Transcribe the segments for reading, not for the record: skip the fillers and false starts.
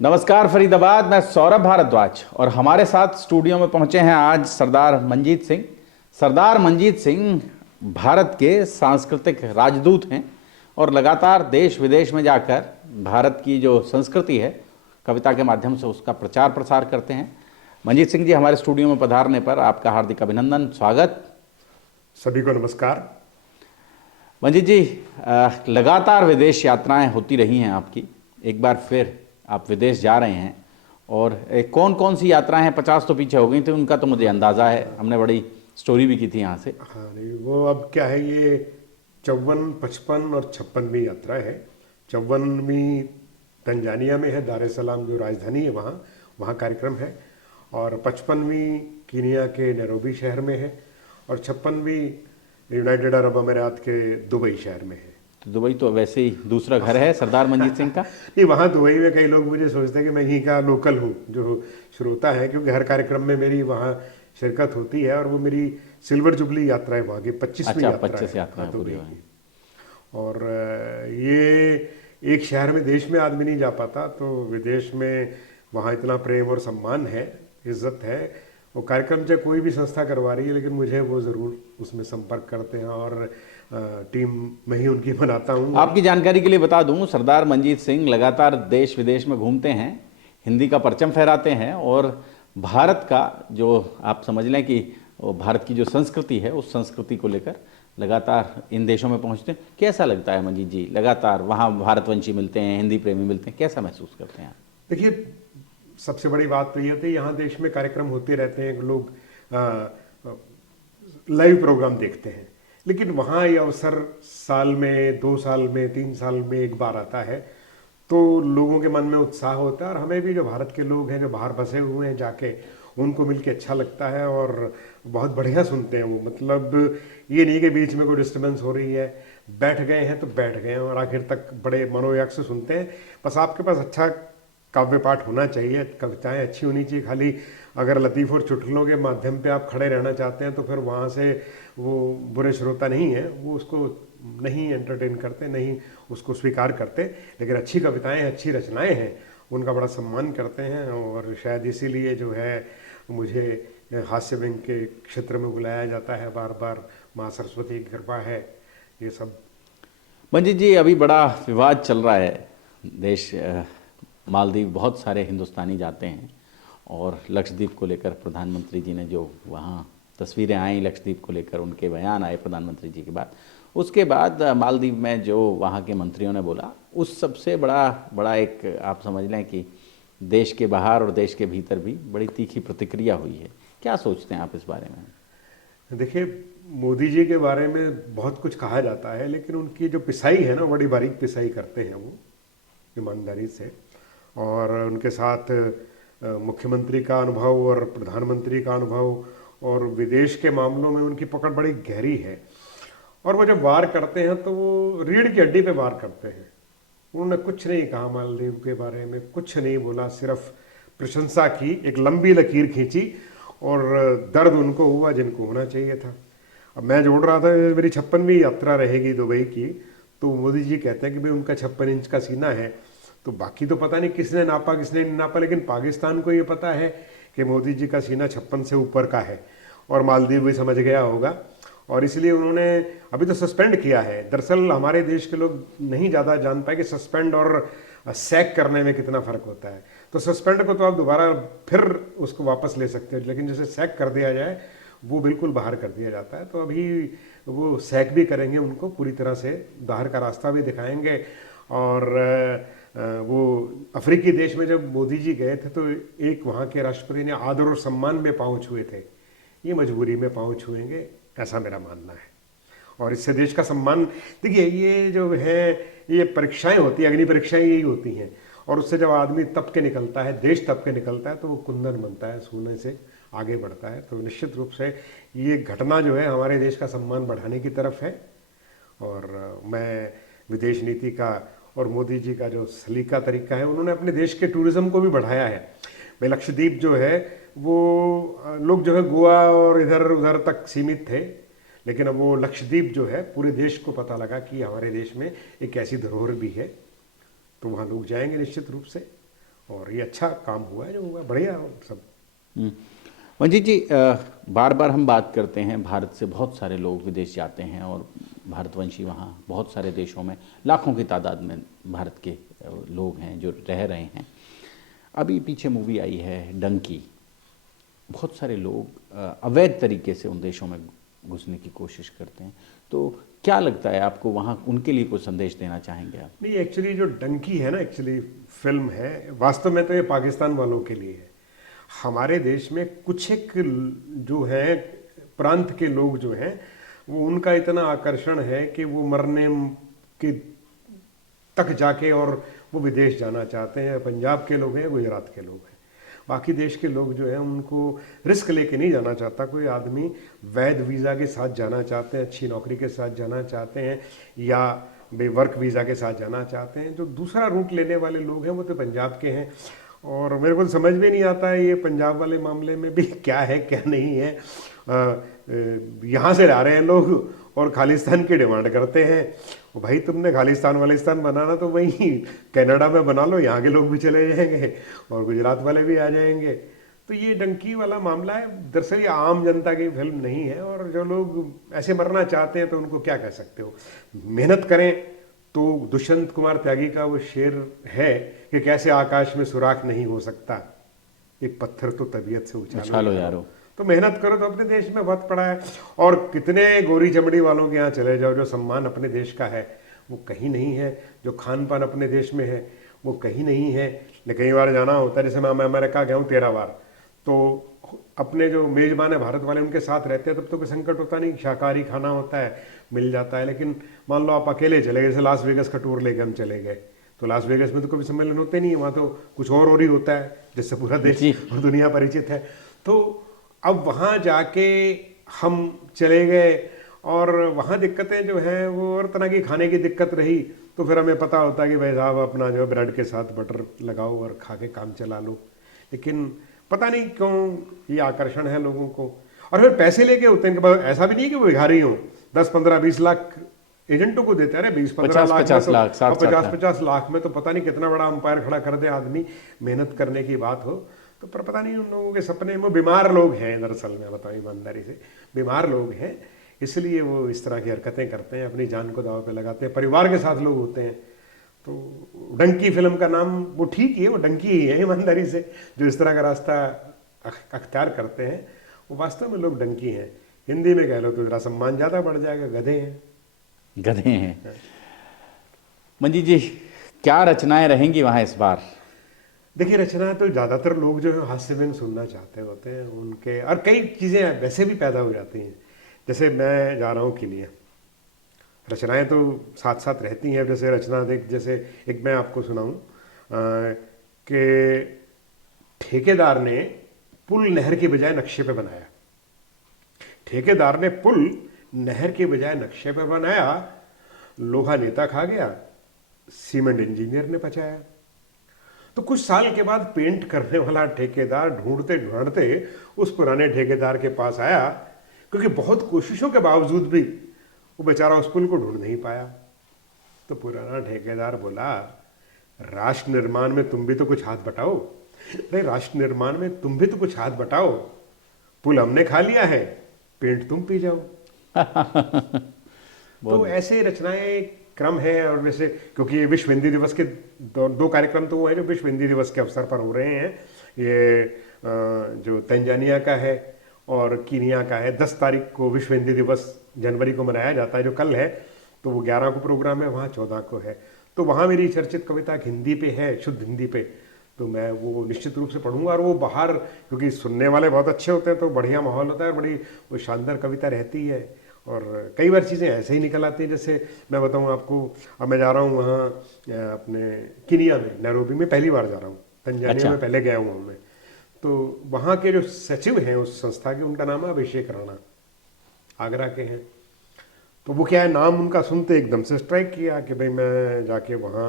नमस्कार फरीदाबाद, मैं सौरभ भारद्वाज और हमारे साथ स्टूडियो में पहुंचे हैं आज सरदार मंजीत सिंह। सरदार मंजीत सिंह भारत के सांस्कृतिक राजदूत हैं और लगातार देश विदेश में जाकर भारत की जो संस्कृति है कविता के माध्यम से उसका प्रचार प्रसार करते हैं। मंजीत सिंह जी, हमारे स्टूडियो में पधारने पर आपका हार्दिक अभिनंदन, स्वागत। सभी को नमस्कार। मंजीत जी, लगातार विदेश यात्राएं होती रही हैं आपकी, एक बार फिर आप विदेश जा रहे हैं और कौन कौन सी यात्राएं हैं? 50 तो पीछे हो गई थी, उनका तो मुझे अंदाज़ा है, हमने बड़ी स्टोरी भी की थी यहाँ से। हाँ नहीं, वो अब क्या है, ये 54, 55 और 56वीं यात्रा है। 54वीं तंजानिया में है, दार एस सलाम जो राजधानी है वहाँ वहाँ कार्यक्रम है, और 55वीं कीनिया के नैरोबी शहर में है, और 56वीं यूनाइटेड अरब अमीरात के दुबई शहर में है। तो दुबई तो वैसे ही दूसरा घर है सरदार मंजीत सिंह का। नहीं, वहाँ दुबई में कई लोग मुझे सोचते हैं कि मैं यहीं का लोकल हूँ, जो श्रोता है, क्योंकि हर कार्यक्रम में मेरी वहाँ शिरकत होती है, और वो मेरी सिल्वर जुबली यात्रा है वहाँ की, 25वीं यात्रा 25 है यात्रा दुबई पूरी की। और ये एक शहर में, देश में आदमी नहीं जा पाता, तो विदेश में वहाँ इतना प्रेम और सम्मान है, इज्जत है। वो कार्यक्रम चाहे कोई भी संस्था करवा रही है, लेकिन मुझे वो ज़रूर उसमें संपर्क करते हैं, और टीम में ही उनकी बनाता हूँ। आपकी जानकारी के लिए बता दूं, सरदार मंजीत सिंह लगातार देश विदेश में घूमते हैं, हिंदी का परचम फहराते हैं और भारत का जो आप समझ लें कि भारत की जो संस्कृति है उस संस्कृति को लेकर लगातार इन देशों में पहुंचते हैं। कैसा लगता है मंजीत जी, लगातार वहाँ भारतवंशी मिलते हैं, हिंदी प्रेमी मिलते हैं, कैसा महसूस करते हैं आप? देखिए, सबसे बड़ी बात तो ये होती है, यहाँ देश में कार्यक्रम होते रहते हैं, लोग लाइव प्रोग्राम देखते हैं, लेकिन वहाँ ये अवसर साल में, 2 साल में, 3 साल में एक बार आता है, तो लोगों के मन में उत्साह होता है। और हमें भी, जो भारत के लोग हैं, जो बाहर बसे हुए हैं, जाके उनको मिलके अच्छा लगता है, और बहुत बढ़िया सुनते हैं वो। मतलब ये नहीं कि बीच में कोई डिस्टर्बेंस हो रही है, बैठ गए हैं तो बैठ गए हैं, और आखिर तक बड़े मनोयोग से सुनते हैं। बस आपके पास अच्छा काव्य पाठ होना चाहिए, कविताएं अच्छी होनी चाहिए। खाली अगर लतीफ़ और चुटकुलों के माध्यम पे आप खड़े रहना चाहते हैं, तो फिर वहाँ से वो बुरे श्रोता नहीं है, वो उसको नहीं एंटरटेन करते, नहीं उसको स्वीकार करते। लेकिन अच्छी कविताएं, अच्छी रचनाएं हैं, उनका बड़ा सम्मान करते हैं, और शायद इसीलिए जो है मुझे हास्य व्यंग के क्षेत्र में बुलाया जाता है बार बार। माँ सरस्वती की कृपा है, ये सब। मंजीत जी, अभी बड़ा विवाद चल रहा है देश मालदीव, बहुत सारे हिंदुस्तानी जाते हैं और लक्षद्वीप को लेकर प्रधानमंत्री जी ने जो वहाँ तस्वीरें आई लक्षद्वीप को लेकर, उनके बयान आए प्रधानमंत्री जी के बाद, उसके बाद मालदीव में जो वहाँ के मंत्रियों ने बोला, उस सबसे बड़ा एक आप समझ लें कि देश के बाहर और देश के भीतर भी बड़ी तीखी प्रतिक्रिया हुई है। क्या सोचते हैं आप इस बारे में? देखिए, मोदी जी के बारे में बहुत कुछ कहा जाता है, लेकिन उनकी जो पिसाई है ना, बड़ी बारीक पिसाई करते हैं वो, ईमानदारी से। और उनके साथ मुख्यमंत्री का अनुभव और प्रधानमंत्री का अनुभव और विदेश के मामलों में उनकी पकड़ बड़ी गहरी है। और वो जब वार करते हैं तो वो रीढ़ की हड्डी पे वार करते हैं। उन्होंने कुछ नहीं कहा मालदीव के बारे में, कुछ नहीं बोला, सिर्फ प्रशंसा की, एक लंबी लकीर खींची, और दर्द उनको हुआ जिनको होना चाहिए था। अब मैं जोड़ रहा था, मेरी 56वीं यात्रा रहेगी दुबई की, तो मोदी जी कहते हैं कि भाई उनका 56 इंच का सीना है। तो बाकी तो पता नहीं किसने नापा किसने नहीं नापा, लेकिन पाकिस्तान को ये पता है कि मोदी जी का सीना 56 से ऊपर का है, और मालदीव भी समझ गया होगा, और इसलिए उन्होंने अभी तो सस्पेंड किया है। दरअसल हमारे देश के लोग नहीं ज़्यादा जान पाए कि सस्पेंड और सैक करने में कितना फ़र्क होता है। तो सस्पेंड को तो आप दोबारा फिर उसको वापस ले सकते हैं, लेकिन जैसे सैक कर दिया जाए, वो बिल्कुल बाहर कर दिया जाता है। तो अभी वो सैक भी करेंगे, उनको पूरी तरह से बाहर का रास्ता भी दिखाएंगे। और वो अफ्रीकी देश में जब मोदी जी गए थे, तो एक वहाँ के राष्ट्रपति ने आदर और सम्मान में पाँव छुए थे, ये मजबूरी में पाँव छुएंगे, ऐसा मेरा मानना है। और इससे देश का सम्मान, देखिए ये जो है, ये परीक्षाएं होती हैं, अग्नि परीक्षाएं यही होती हैं, और उससे जब आदमी तप के निकलता है, देश तप के निकलता है, तो वो कुंदन बनता है, सोने से आगे बढ़ता है। तो निश्चित रूप से ये घटना जो है हमारे देश का सम्मान बढ़ाने की तरफ है। और मैं विदेश नीति का और मोदी जी का जो सलीका तरीका है, उन्होंने अपने देश के टूरिज्म को भी बढ़ाया है। भाई लक्षद्वीप जो है, वो लोग जो है गोवा और इधर उधर तक सीमित थे, लेकिन अब वो लक्षद्वीप जो है, पूरे देश को पता लगा कि हमारे देश में एक ऐसी धरोहर भी है, तो वहाँ लोग जाएंगे निश्चित रूप से। और ये अच्छा काम हुआ है जो हुआ, बढ़िया सब। मंजीत जी, बार बार हम बात करते हैं, भारत से बहुत सारे लोग विदेश जाते हैं और भारतवंशी वहाँ बहुत सारे देशों में लाखों की तादाद में भारत के लोग हैं जो रह रहे हैं। अभी पीछे मूवी आई है डंकी, बहुत सारे लोग अवैध तरीके से उन देशों में घुसने की कोशिश करते हैं, तो क्या लगता है आपको, वहाँ उनके लिए कोई संदेश देना चाहेंगे आप? नहीं, एक्चुअली जो डंकी है ना, एक्चुअली फिल्म है, वास्तव में तो ये पाकिस्तान वालों के लिए है। हमारे देश में कुछ एक जो है प्रांत के लोग जो हैं वो, उनका इतना आकर्षण है कि वो मरने के तक जाके और वो विदेश जाना चाहते हैं। पंजाब के लोग हैं, गुजरात के लोग हैं, बाकी देश के लोग जो हैं उनको रिस्क लेके नहीं जाना चाहता कोई आदमी। वैध वीज़ा के साथ जाना चाहते हैं, अच्छी नौकरी के साथ जाना चाहते हैं, या बेवर्क वीज़ा के साथ जाना चाहते हैं। जो दूसरा रूट लेने वाले लोग हैं वो तो पंजाब के हैं, और मेरे को समझ में नहीं आता है ये पंजाब वाले मामले में भी क्या है क्या नहीं है। यहाँ से आ रहे हैं लोग और खालिस्तान की डिमांड करते हैं। भाई तुमने खालिस्तान वालिस्तान बनाना तो वहीं कनाडा में बना लो, यहाँ के लोग भी चले जाएंगे और गुजरात वाले भी आ जाएंगे। तो ये डंकी वाला मामला है, दरअसल ये आम जनता की फिल्म नहीं है, और जो लोग ऐसे मरना चाहते हैं तो उनको क्या कह सकते हो। मेहनत करें तो दुष्यंत कुमार त्यागी का वो शेर है कि कैसे आकाश में सुराख नहीं हो सकता, एक पत्थर तो तबीयत से उछालो यारो। तो मेहनत करो तो अपने देश में बहुत पड़ा है। और कितने गोरी चमड़ी वालों के यहाँ चले जाओ, जो सम्मान अपने देश का है वो कहीं नहीं है, जो खान पान अपने देश में है वो कहीं नहीं है। लेकिन कई बार जाना होता है, जैसे मैं अमेरिका गया हूँ 13 बार, तो अपने जो मेजबान है भारत वाले उनके साथ रहते हैं तब तो कोई संकट होता नहीं, शाकाहारी खाना होता है, मिल जाता है। लेकिन मान लो आप अकेले चले गए, जैसे लास वेगस का टूर लेके हम चले गए, तो लास वेगस में तो कभी सम्मेलन होते नहीं है, वहाँ तो कुछ और ही होता है जिससे पूरा देश और दुनिया परिचित है। तो अब वहाँ जाके हम चले गए और वहाँ दिक्कतें जो हैं वो और तरह की खाने की दिक्कत रही, तो फिर हमें पता होता है कि भाई साहब अपना जो ब्रेड के साथ बटर लगाओ और खा के काम चला लो। लेकिन पता नहीं क्यों ये आकर्षण है लोगों को, और फिर पैसे लेके होते हैं। ऐसा भी नहीं कि वो भिखारी हो, 10-15-20 लाख एजेंटों को देते हैं। 20-15 लाख 50 लाख में तो पता नहीं कितना बड़ा अंपायर खड़ा कर दे आदमी, मेहनत करने की बात हो तो। पर पता नहीं उन लोगों के सपने में, बीमार लोग हैं दरअसल में, बताओ ईमानदारी से, बीमार लोग हैं, इसलिए वो इस तरह की हरकतें करते हैं, अपनी जान को दांव पे लगाते हैं। परिवार के साथ लोग होते हैं। तो डंकी फिल्म का नाम वो ठीक ही है, वो डंकी ही है ईमानदारी से। जो इस तरह का रास्ता अख्तियार करते हैं वो वास्तव में लोग डंकी हैं। हिंदी में कह लो तो जरा सम्मान ज़्यादा बढ़ जाएगा, गधे हैं, गधे हैं। मंजीत जी, क्या रचनाएं रहेंगी वहाँ इस बार? देखिए, रचना तो ज़्यादातर लोग जो है हास्य में सुनना चाहते होते हैं उनके, और कई चीज़ें वैसे भी पैदा हो जाती हैं। जैसे मैं जा रहा हूँ किलिया, रचनाएं तो साथ साथ रहती हैं। जैसे रचना देख, जैसे एक मैं आपको सुनाऊं कि ठेकेदार ने पुल नहर के बजाय नक्शे पे बनाया। ठेकेदार ने पुल नहर के बजाय नक्शे पे बनाया, लोहा नेता खा गया, सीमेंट इंजीनियर ने बचाया। तो कुछ साल के बाद पेंट करने वाला ठेकेदार ढूंढते ढूंढते उस पुराने ठेकेदार के पास आया, क्योंकि बहुत कोशिशों के बावजूद भी वो बेचारा उस पुल को ढूंढ नहीं पाया। तो पुराना ठेकेदार बोला, राष्ट्र निर्माण में तुम भी तो कुछ हाथ बटाओ। अरे राष्ट्र निर्माण में तुम भी तो कुछ हाथ बटाओ, पुल हमने खा लिया है, पेंट तुम पी जाओ। तो ऐसे रचनाएं क्रम है। और वैसे क्योंकि विश्व हिंदी दिवस के दो कार्यक्रम तो वो है जो विश्व हिंदी दिवस के अवसर पर हो रहे हैं। ये जो तंजानिया का है और कीनिया का है, 10 तारीख को विश्व हिंदी दिवस जनवरी को मनाया जाता है, जो कल है। तो वो 11 को प्रोग्राम है, वहाँ 14 को है। तो वहाँ मेरी चर्चित कविता हिंदी पे है, शुद्ध हिंदी पे, तो मैं वो निश्चित रूप से पढ़ूंगा। और वो बाहर, क्योंकि सुनने वाले बहुत अच्छे होते हैं तो बढ़िया माहौल होता है, बड़ी वो शानदार कविता रहती है। और कई बार चीज़ें ऐसे ही निकल आती हैं। जैसे मैं बताऊं आपको, अब मैं जा रहा हूँ वहाँ अपने कीनिया में, नैरोबी में पहली बार जा रहा हूँ। तंजानिया में पहले गया हूँ मैं। तो वहाँ के जो सचिव हैं उस संस्था के, उनका नाम है अभिषेक राणा, आगरा के हैं। तो वो क्या है, नाम उनका सुनते एकदम से स्ट्राइक किया कि भाई मैं जाके वहाँ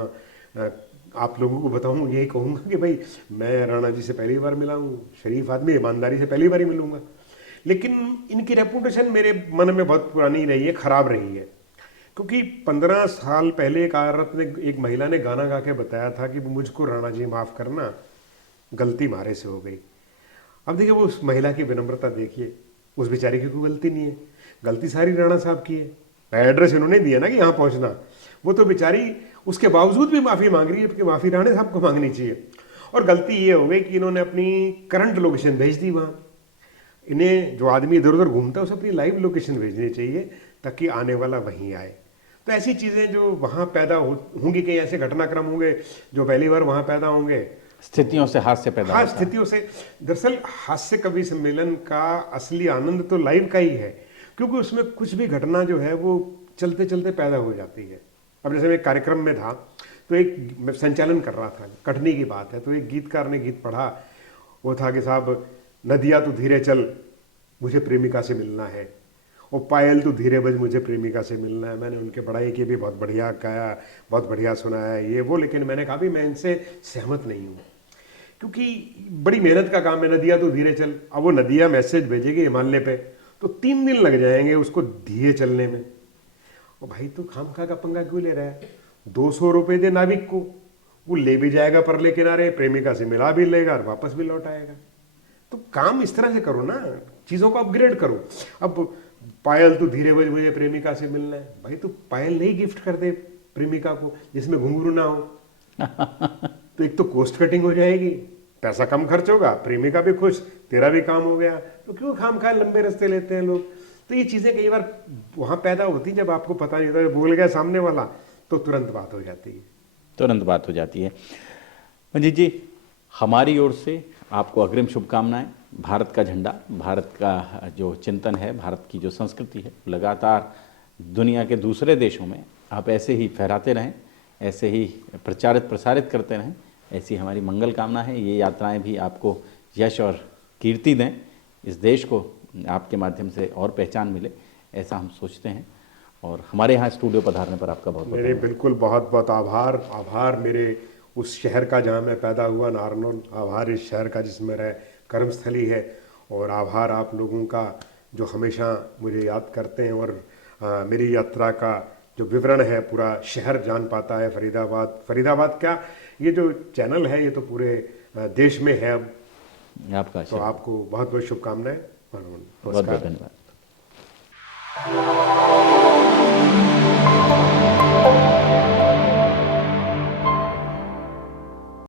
आप लोगों को बताऊँ, यही कहूँगा कि भाई मैं राणा जी से पहली बार मिला हूँ, शरीफ आदमी, ईमानदारी से पहली बार ही मिलूँगा। लेकिन इनकी रेपुटेशन मेरे मन में बहुत पुरानी रही है, ख़राब रही है। क्योंकि 15 साल पहले एक महिला ने गाना गा के बताया था कि मुझको राणा जी माफ़ करना, गलती मारे से हो गई। अब देखिए वो उस महिला की विनम्रता देखिए, उस बेचारी की कोई गलती नहीं है, गलती सारी राणा साहब की है। एड्रेस इन्होंने दिया ना कि यहाँ पहुँचना, वो तो बेचारी उसके बावजूद भी माफ़ी मांग रही है कि माफ़ी राणा साहब को मांगनी चाहिए। और गलती ये हो गई कि इन्होंने अपनी करंट लोकेशन भेज दी वहाँ। इन्हें जो आदमी इधर उधर घूमता है उसे अपनी लाइव लोकेशन भेजनी चाहिए ताकि आने वाला वहीं आए। तो ऐसी चीज़ें जो वहाँ पैदा होंगी, कई ऐसे घटनाक्रम होंगे जो पहली बार वहाँ पैदा होंगे, स्थितियों से हास्य पैदा हाँ होता है। स्थितियों से। दरअसल हास्य कवि सम्मेलन का असली आनंद तो लाइव का ही है, क्योंकि उसमें कुछ भी घटना जो है वो चलते चलते पैदा हो जाती है। अब जैसे मैं एक कार्यक्रम में था तो एक मैं संचालन कर रहा था, कटनी की बात है, तो एक गीतकार ने गीत पढ़ा, वो था कि साहब नदिया तू धीरे चल मुझे प्रेमिका से मिलना है, और पायल तू धीरे बज मुझे प्रेमिका से मिलना है। मैंने उनके बड़ाई की भी, बहुत बढ़िया गाया, बहुत बढ़िया सुनाया ये वो, लेकिन मैंने कहा भी मैं इनसे सहमत नहीं हूँ, क्योंकि बड़ी मेहनत का काम है। नदिया तू धीरे चल, अब वो नदिया मैसेज भेजेगी हिमालय पे तो 3 दिन लग जाएंगे उसको धीरे चलने में। और भाई तू खामखा का पंगा क्यों ले रहा है? 200 रुपये दे नाविक को, वो ले भी जाएगा परले किनारे, प्रेमिका से मिला भी लेगा और वापस भी लौट आएगा। तो काम इस तरह से करो ना, चीज़ों को अपग्रेड करो। अब पायल तू धीरे बज मुझे प्रेमिका से मिलना है, भाई तू पायल नहीं गिफ्ट कर दे प्रेमिका को जिसमें घुंघरू ना हो। तो एक तो कॉस्ट कटिंग हो जाएगी, पैसा कम खर्च होगा, प्रेमिका भी खुश, तेरा भी काम हो गया। तो क्यों खामखा लंबे रास्ते लेते हैं लोग? तो ये चीज़ें कई बार वहाँ पैदा होती जब आपको पता नहीं होता, बोल गया सामने वाला तो तुरंत बात हो जाती है। तुरंत बात हो जाती है। मंजीत जी, हमारी ओर से आपको अग्रिम शुभकामनाएं। भारत का झंडा, भारत का जो चिंतन है, भारत की जो संस्कृति है, लगातार दुनिया के दूसरे देशों में आप ऐसे ही फहराते रहें, ऐसे ही प्रचारित प्रसारित करते रहें, ऐसी हमारी मंगल कामना है। ये यात्राएं भी आपको यश और कीर्ति दें, इस देश को आपके माध्यम से और पहचान मिले, ऐसा हम सोचते हैं। और हमारे यहाँ स्टूडियो पधारने पर आपका बहुत बहुत मेरे बिल्कुल बहुत बहुत आभार मेरे उस शहर का जहाँ मैं पैदा हुआ, नारनौल, आभार इस शहर का जिसमें मेरा कर्मस्थली है, और आभार आप लोगों का जो हमेशा मुझे याद करते हैं। और मेरी यात्रा का जो विवरण है पूरा शहर जान पाता है, फरीदाबाद क्या, ये जो चैनल है ये तो पूरे देश में है अब। आपका तो आपको बहुत बहुत शुभकामनाएं, बहुत बहुत धन्यवाद।